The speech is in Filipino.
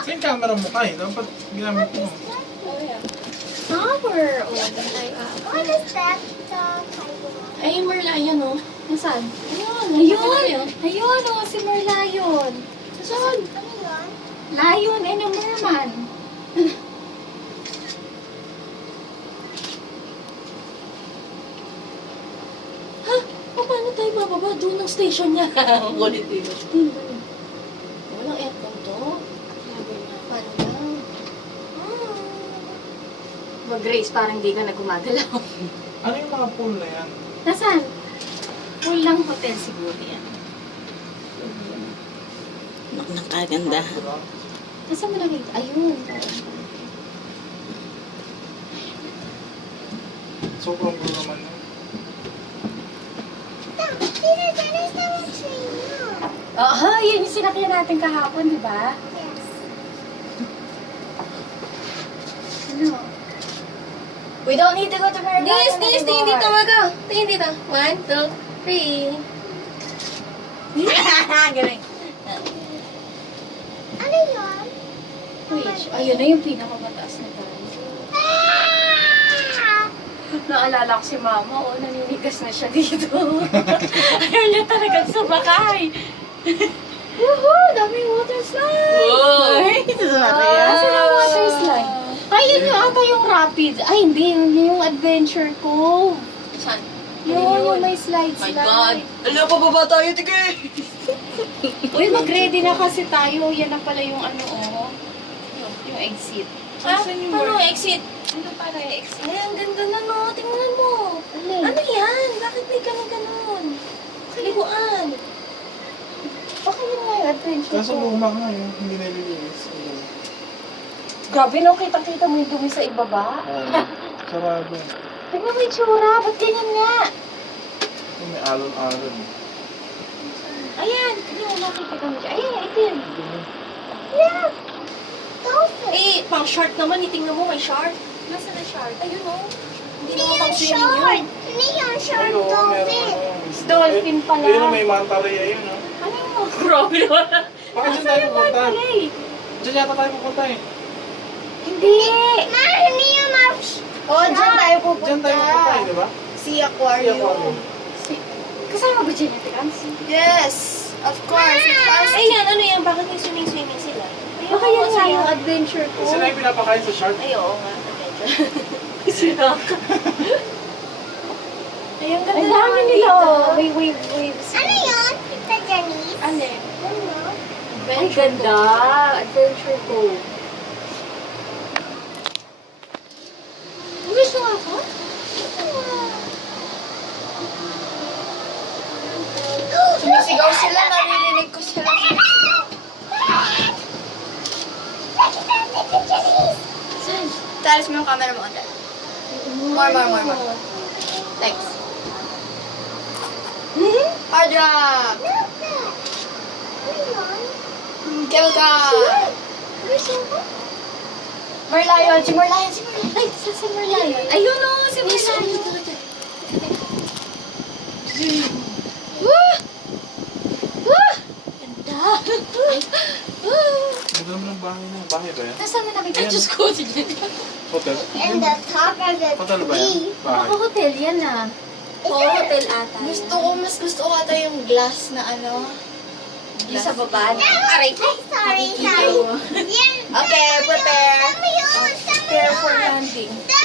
Kasi yung camera mo kay, dapat ginamit mo. Tower. Oh, What is that? ay, Merlion, oh. Nasaan? Ayun. Ayun, oh, si Merlion. Nasaan? Ano yun? Lion and a merman. Ha? Paano tayo bababa? Doon ang station niya. Kulit dito. Walang aircon to. Paano lang? Mag-race, parang hindi ka na gumagalaw. Ano yung mga pool na yan? Nasaan? Full lang hotel siguro yan. Nakaganda. Nasaan mo nakita? Ayun. Sobrang blue naman yun. Tina, dyan is the train mo. Oo, yun yung sinakyan natin kahapon, di ba? Yes. Ano? We don't need to go to Merlion. Tingin dito, Maga. Tingin dito. 1, 2, 3. Galing. Ano yun? Wait, ayun na yung pinakamataas na tayo. Naalala ko si Mama, oh, naninigas na siya dito. Ayaw niya talagang sumakay. Woohoo! Daming water slide! Ay, ito sa Kasi na water slide. Ay, yun yung ata yung rapid. Ay, hindi. Yun yung adventure ko. Saan? Yung may slide. My God. Alam pa baba tayo, tigay. Uy, mag-ready na kasi tayo. Yan na pala yung ano, oh. Yung exit. Paano exit? Ano para exit? Ay, ang ganda na, no. Tingnan mo. Ano yan? Bakit may ganun-ganun? Kaliguan. Baka yun nga yung adventure Kaso ko. luma nga yun, hindi nalilinis. Grabe, no? Kitang-kita mo yung dumi sa ibaba. Sarado. Tignan mo yung tsura. Ba't ganyan nga? May alon-alon. Ayan. Tignan mo, nakikita mo siya. Ayan, itim. Yeah. Dolphin. Eh, pang short naman. Tingnan mo, may short. Nasaan na shark? Ayun, no. Hindi Hindi naman yung pang swimming short. yun. Hindi yung short Ay, oo, meron dolphin. ano. Dolphin pala. Ayun, may manta rin yun, no? Ano yun? Grabe naman. Bakit dyan tayo pupunta? Pala eh. Dyan yata tayo pupunta eh. Hindi. Ma, hindi yung Oh, dyan tayo pupunta. Dyan tayo pupunta eh, di ba? Sea aquarium. Kasama ba dyan yung Tirans? Yes. Of course. Ay, yan. Ano yan? Bakit may swimming sila? Ayun, Baka yan nga masaya. yung adventure ko. Sila yung pinapakain sa shark. Ay, oo nga. Sinaka. Ay, ang ganda Ang dami naman nila. dito. May waves. Ano yun? Tita Janice? Alin? Ano? Ay, ganda. Adventure ko. Gusto nga ako? Sumisigaw sila. Naririnig ko sila. Tita Janice! Saan? Talis mo yung camera mo. Ate. More. Thanks. Hard rock. Ano yun? Kelka. Gusto ko? Merlion. Si Merlion. Ay, si Merlion. Ayun o, si Merlion. Woo! Woo! Ganda. Ganda naman ang bahay na. Bahay ba yan? Nasaan na nakikita? Ayan. Diyos ko, tignan niyo. Hotel? And the top of the Hotel ba yan? tree. Bahay. Baka hotel yan ah. Oo, hotel ata. Mas gusto ko ata yung glass na ano. Yung sa baba. Aray. Sorry. Yeah. Okay, prepare. Tama yun. Tama Prepare for yun. landing. The